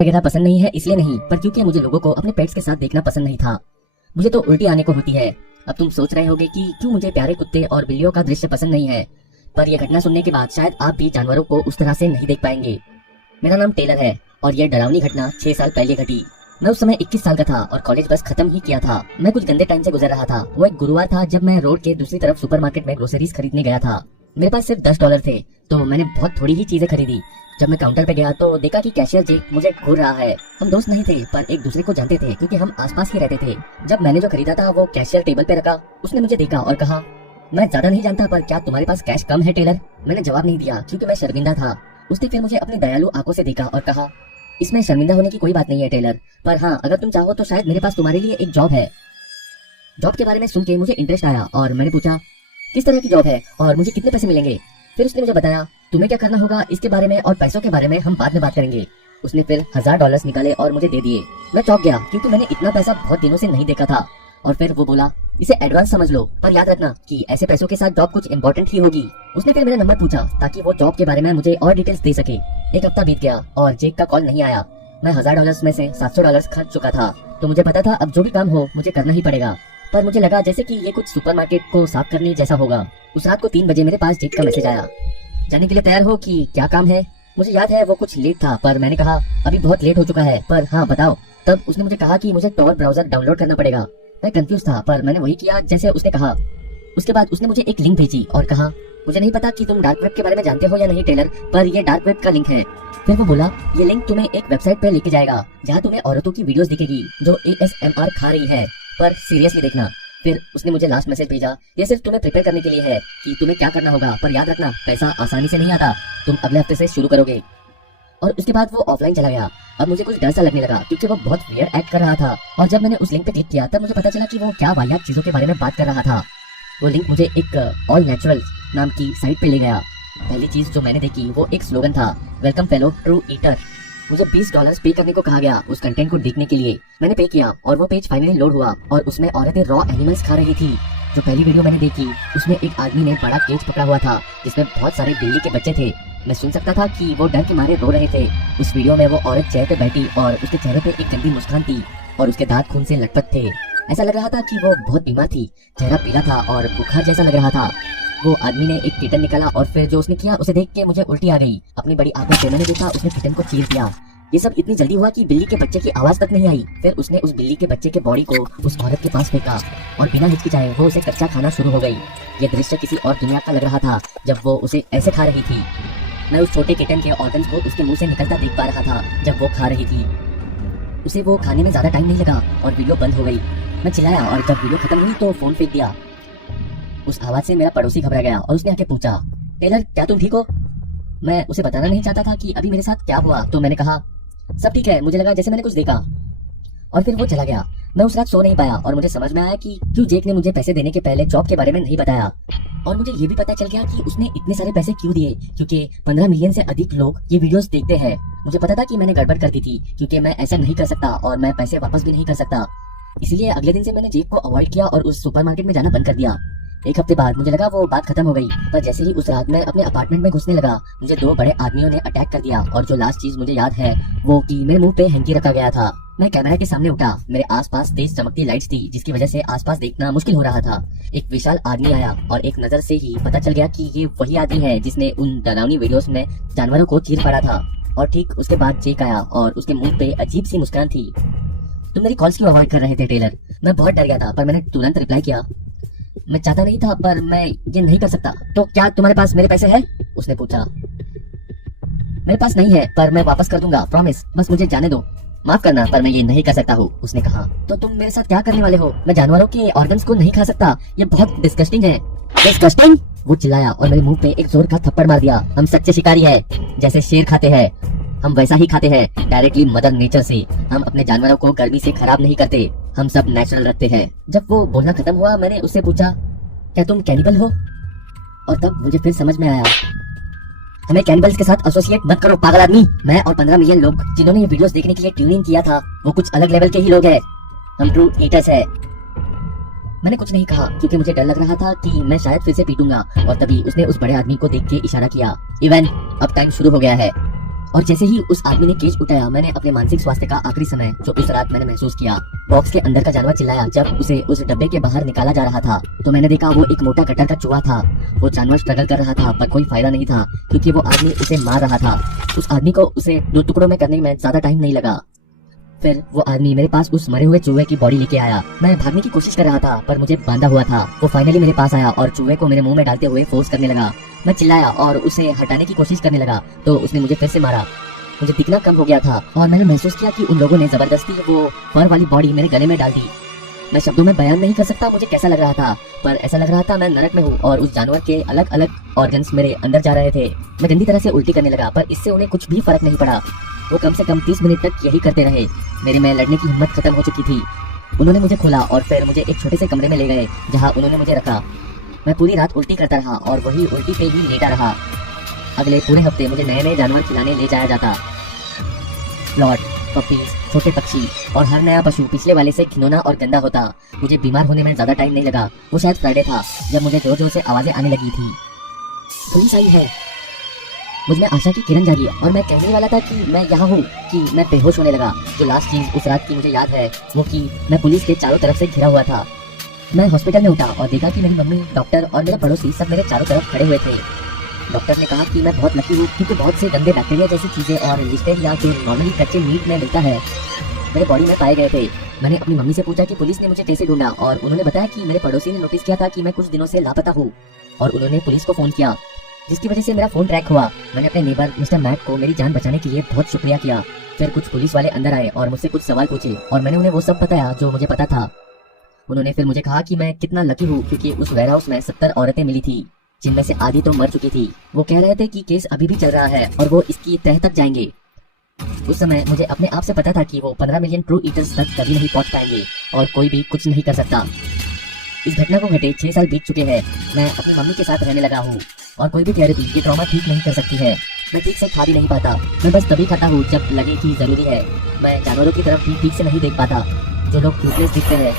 वगैरह पसंद नहीं है इसलिए नहीं, पर क्योंकि मुझे लोगों को अपने पेट्स के साथ देखना पसंद नहीं था। मुझे तो उल्टी आने को होती है। अब तुम सोच रहे होगे कि क्यों मुझे प्यारे कुत्ते और बिल्लियों का दृश्य पसंद नहीं है, पर यह घटना सुनने के बाद शायद आप भी जानवरों को उस तरह से नहीं देख पाएंगे। मेरा नाम टेलर है और यह डरावनी घटना 6 साल पहले घटी। मैं उस समय 21 साल का था और कॉलेज बस खत्म ही किया था। मैं कुछ गंदे टाइम से गुजर रहा था। वो एक गुरुवार था जब मैं रोड के दूसरी तरफ सुपरमार्केट में ग्रोसरीज खरीदने गया था। मेरे पास सिर्फ $10 थे, तो मैंने बहुत थोड़ी ही चीजें खरीदी। जब मैं काउंटर पे गया तो देखा कि कैशियर जी मुझे घूर रहा है। हम दोस्त नहीं थे, पर एक दूसरे को जानते थे क्योंकि हम आसपास ही रहते थे। जब मैंने जो खरीदा था वो कैशियर टेबल पे रखा। उसने मुझे देखा और कहा, मैं ज्यादा नहीं जानता, पर क्या तुम्हारे पास कैश कम है टेलर? मैंने जवाब नहीं दिया क्योंकि मैं शर्मिंदा था। उसने फिर मुझे अपनी दयालु आंखों से देखा और कहा, इसमें शर्मिंदा होने की कोई बात नहीं है टेलर, पर हाँ, अगर तुम चाहो तो शायद मेरे पास तुम्हारे लिए एक जॉब है। जॉब के बारे में सुन के मुझे इंटरेस्ट आया और मैंने पूछा, किस तरह की जॉब है और मुझे कितने पैसे मिलेंगे? फिर उसने मुझे बताया, तुम्हें क्या करना होगा इसके बारे में और पैसों के बारे में हम बाद में बात करेंगे। उसने फिर $1000 निकाले और मुझे दे दिए। मैं चौंक गया क्योंकि मैंने इतना पैसा बहुत दिनों से नहीं देखा था। और फिर वो बोला, इसे एडवांस समझ लो, पर याद रखना कि ऐसे पैसों के साथ जॉब कुछ इम्पोर्टेंट ही होगी। उसने फिर मेरा नंबर पूछा ताकि वो जॉब के बारे में मुझे और डिटेल्स दे सके। एक हफ्ता बीत गया और जेक का कॉल नहीं आया। मैं $1000 में से $700 खर्च चुका था, तो मुझे पता था अब जो भी काम हो मुझे करना ही पड़ेगा। पर मुझे लगा जैसे कि ये कुछ सुपरमार्केट को साफ करने जैसा होगा। उस रात को 3 बजे मेरे पास जेक का मैसेज आया, जाने के लिए तैयार हो कि क्या काम है? मुझे याद है वो कुछ लेट था, पर मैंने कहा अभी बहुत लेट हो चुका है, पर हाँ बताओ। तब उसने मुझे कहा कि मुझे टॉर ब्राउजर डाउनलोड करना पड़ेगा। मैं कंफ्यूज था, पर मैंने वही किया जैसे उसने कहा। उसके बाद उसने मुझे एक लिंक भेजी और कहा, मुझे नहीं पता कि तुम डार्क वेब के बारे में जानते हो या नहीं टेलर, पर ये डार्क वेब का लिंक है। फिर वो बोला, ये लिंक तुम्हें एक वेबसाइट पे लेके जाएगा जहाँ तुम्हें औरतों की वीडियोस दिखेगी जो ASMR खा रही है, पर सीरियसली देखना। फिर उसने मुझे लास्ट मैसेज भेजा, ये सिर्फ तुम्हें प्रिपेयर करने के लिए है कि तुम्हें क्या करना होगा, पर याद रखना पैसा आसानी से नहीं आता, तुम अगले हफ्ते से शुरू करोगे। और उसके बाद वो ऑफलाइन चला गया। अब मुझे कुछ डर सा लगने लगा क्योंकि वो बहुत वियर्ड एक्ट कर रहा था। और जब मैंने उस लिंक पे क्लिक किया तब मुझे पता चला कि वो क्या वाहियात चीजों के बारे में बात कर रहा था। वो लिंक मुझे एक ऑल नेचुरल नाम की साइट पे ले गया। पहली चीज जो मैंने देखी वो एक स्लोगन था, वेलकम फेलो ट्रू ईटर। मुझे $20 पे करने को कहा गया उस कंटेंट को देखने के लिए। मैंने पे किया और वो पेज फाइनली लोड हुआ और उसमें औरतें रॉ एनिमल्स खा रही थी। जो पहली वीडियो मैंने देखी उसमें एक आदमी ने बड़ा केज पकड़ा हुआ था जिसमें बहुत सारे बिल्ली के बच्चे थे। मैं सुन सकता था कि वो डर के मारे रो रहे थे। उस वीडियो में वो औरत चेयर पे बैठी और उसके चेहरे पे एक गंदी मुस्कान थी और उसके दांत खून से लटपट थे। ऐसा लग रहा था कि वो बहुत बीमार थी। चेहरा पीला था और बुखार जैसा लग रहा था। वो आदमी ने एक किटन निकाला और फिर जो उसने किया उसे देख के मुझे उल्टी आ गई। अपनी बड़ी आंखों से मैंने देखा उसने किटन को चीर दिया। ये सब इतनी जल्दी हुआ कि बिल्ली के बच्चे की आवाज तक नहीं आई। फिर उसने उस बिल्ली के बच्चे के बॉडी को उस औरत के पास फेंका और बिना हिचकिचाए वो उसे कच्चा खाना शुरू हो गई। ये दृश्य किसी और दुनिया का लग रहा था जब वो उसे ऐसे खा रही थी। मैं उस छोटे किटन के ऑर्गन्स को उसके मुंह से निकलता देख पा रहा था जब वो खा रही थी। उसे वो खाने में ज्यादा टाइम नहीं लगा और वीडियो बंद हो गई। मैं चिल्लाया और जब वीडियो खत्म हुई तो फोन फेंक दिया। उस आवाज से मेरा पड़ोसी घबरा गया और उसने आके पूछा, टेलर क्या तुम ठीक हो? मैं उसे बताना नहीं चाहता था कि अभी मेरे साथ क्या हुआ, तो मैंने कहा, सब ठीक है। मुझे लगा जैसे मैंने कुछ देखा। और फिर वो चला गया। मैं उस रात सो नहीं पाया और मुझे समझ में आया कि क्यों जेक ने मुझे पैसे देने के पहले जॉब के बारे में नहीं बताया। और मुझे ये भी पता चल गया कि उसने इतने सारे पैसे क्यों दिए, क्योंकि 15 मिलियन से अधिक लोग ये वीडियोस देखते हैं। मुझे पता था कि मैंने गड़बड़ कर दी थी क्योंकि मैं ऐसा नहीं कर सकता और मैं पैसे वापस भी नहीं कर सकता। इसलिए अगले दिन से मैंने जेक को अवॉइड किया और उस सुपरमार्केट में जाना बंद कर दिया। एक हफ्ते बाद मुझे लगा वो बात खत्म हो गई, पर जैसे ही उस रात मैं अपने अपार्टमेंट में घुसने लगा मुझे 2 बड़े आदमियों ने अटैक कर दिया। और जो लास्ट चीज मुझे याद है वो कि मेरे मुंह पे हैंकी रखा गया था। मैं कैमरा के सामने उठा। मेरे आसपास तेज चमकती लाइट्स थी जिसकी वजह से आसपास देखना मुश्किल हो रहा था। एक विशाल आदमी आया और एक नजर से ही पता चल गया कि ये वही आदमी है जिसने उन डरावनी वीडियोस में जानवरों को चीर फाड़ा था। और ठीक उसके बाद जेक आया और उसके मुंह पे अजीब सी मुस्कान थी। तुम मेरी कॉल्स क्यों अवॉइड कर रहे थे टेलर? मैं बहुत डर गया था, पर मैंने तुरंत रिप्लाई किया, मैं चाहता नहीं था, पर मैं ये नहीं कर सकता। तो क्या तुम्हारे पास मेरे पैसे हैं? उसने पूछा। मेरे पास नहीं है, पर मैं वापस कर दूंगा, प्रॉमिस। बस मुझे जाने दो। माफ करना, पर मैं ये नहीं कर सकता हूँ, उसने कहा। तो तुम मेरे साथ क्या करने वाले हो? मैं जानवरों के ऑर्गन्स को नहीं खा सकता, ये बहुत डिस्गस्टिंग है। डिस्गस्टिंग? वो चिल्लाया और मेरे मुंह पे एक जोर का थप्पड़ मार दिया। हम सच्चे शिकारी है, जैसे शेर खाते हैं हम वैसा ही खाते हैं, डायरेक्टली मदर नेचर से। हम अपने जानवरों को गर्मी से खराब नहीं करते, हम सब नेचुरल रखते हैं। जब वो बोलना खत्म हुआ मैंने उससे पूछा, क्या तुम कैनिबल हो? और तब मुझे फिर समझ में आया, हमें कैनिबल्स के साथ एसोसिएट मत करो पागल आदमी। मैं और 15 मिलियन लोग जिन्होंने ये वीडियोस देखने के लिए ट्यून इन किया था वो कुछ अलग लेवल के ही लोग हैं। हम ट्रू ईटर्स है। मैंने कुछ नहीं कहा क्योंकि मुझे डर लग रहा था कि मैं शायद फिर से पीटूंगा। और तभी उसने उस बड़े आदमी को देख के इशारा किया, इवन अब टाइम शुरू हो गया है। और जैसे ही उस आदमी ने केज उठाया, मैंने अपने मानसिक स्वास्थ्य का आखिरी समय जो उस रात मैंने महसूस किया। बॉक्स के अंदर का जानवर चिल्लाया जब उसे उस डब्बे के बाहर निकाला जा रहा था, तो मैंने देखा वो एक मोटा कटर का चूहा था। वो जानवर स्ट्रगल कर रहा था पर कोई फायदा नहीं था क्योंकि वो आदमी उसे मार रहा था। उस आदमी को उसे 2 टुकड़ों में करने में ज्यादा टाइम नहीं लगा। फिर वो आदमी मेरे पास उस मरे हुए चूहे की बॉडी लेके आया। मैं भागने की कोशिश कर रहा था पर मुझे बांधा हुआ था। वो फाइनली मेरे पास आया और चूहे को मेरे मुंह में डालते हुए फोर्स करने लगा। मैं चिल्लाया और उसे हटाने की कोशिश करने लगा तो उसने मुझे फिर से मारा। मुझे दिखना कम हो गया था और मैंने महसूस किया कि उन लोगों ने जबरदस्ती वो फर वाली बॉडी मेरे गले में डाल दी। मैं शब्दों में बयान नहीं कर सकता मुझे कैसा लग रहा था, पर ऐसा लग रहा था मैं नरक में हूँ और उस जानवर के अलग अलग ऑर्गन्स मेरे अंदर जा रहे थे। मैं गंदी तरह से उल्टी करने लगा पर इससे उन्हें कुछ भी फर्क नहीं पड़ा। वो कम से कम 30 मिनट तक यही करते रहे। मेरे में लड़ने की हिम्मत खत्म हो चुकी थी। उन्होंने मुझे खोला और फिर मुझे एक छोटे से कमरे में ले गए जहाँ उन्होंने मुझे रखा। मैं पूरी रात उल्टी करता रहा और वही उल्टी पे ही लेटा रहा। अगले पूरे हफ्ते मुझे नए नए जानवर खिलाने ले जाया जाता। स्लॉट, पपीज, छोटे पक्षी और हर नया पशु पिछले वाले से घिनौना और गंदा होता। मुझे बीमार होने में ज्यादा टाइम नहीं लगा। वो शायद फ्राइडे था जब मुझे जोर जोर से आवाजें आने लगी थी। पुलिस आई है। मुझ में आशा की किरण जागी और मैं कहने वाला था कि मैं यहाँ हूँ कि मैं बेहोश होने लगा। जो लास्ट चीज उस रात की मुझे याद है वो कि मैं पुलिस के चारों तरफ से घिरा हुआ था। मैं हॉस्पिटल में उठा और देखा कि मेरी मम्मी, डॉक्टर और मेरे पड़ोसी सब मेरे चारों तरफ खड़े हुए थे। डॉक्टर ने कहा कि मैं बहुत लकी हूँ क्योंकि बहुत से गंदे बैक्टीरिया जैसी चीजें और लिस्टेरिया जो नॉर्मली कच्चे मीट में मिलता है मेरे बॉडी में पाए गए थे। मैंने अपनी मम्मी से पूछा कि पुलिस ने मुझे कैसे ढूंढा और उन्होंने बताया कि मेरे पड़ोसी ने नोटिस किया था कि मैं कुछ दिनों से लापता हूँ और उन्होंने पुलिस को फोन किया जिसकी वजह से मेरा फोन ट्रैक हुआ। मैंने अपने नेबर मिस्टर मैट को मेरी जान बचाने के लिए बहुत शुक्रिया किया। फिर कुछ पुलिस वाले अंदर आए और मुझसे कुछ सवाल पूछे और मैंने उन्हें वो सब बताया जो मुझे पता था। उन्होंने फिर मुझे कहा कि मैं कितना लकी हूँ क्योंकि उस वेयर हाउस में 70 औरतें मिली थी जिनमें से आधी तो मर चुकी थी। वो कह रहे थे कि केस अभी भी चल रहा है और वो इसकी तह तक जाएंगे। उस समय मुझे अपने आप से पता था कि वो 15 मिलियन ट्रू ईटर्स तक कभी नहीं पहुंच पाएंगे और कोई भी कुछ नहीं कर सकता। इस घटना को घटे 6 साल बीत चुके हैं। मैं अपनी मम्मी के साथ रहने लगा हूँ और कोई भी थेरेपी ये ट्रॉमा ठीक नहीं कर सकती है। मैं ठीक से खा भी नहीं पाता। मैं बस तभी खाता हूँ जब लगे कि जरूरी है। मैं जानवरों की तरफ भी ठीक से नहीं देख पाता। जो लोग क्यूटनेस दिखते हैं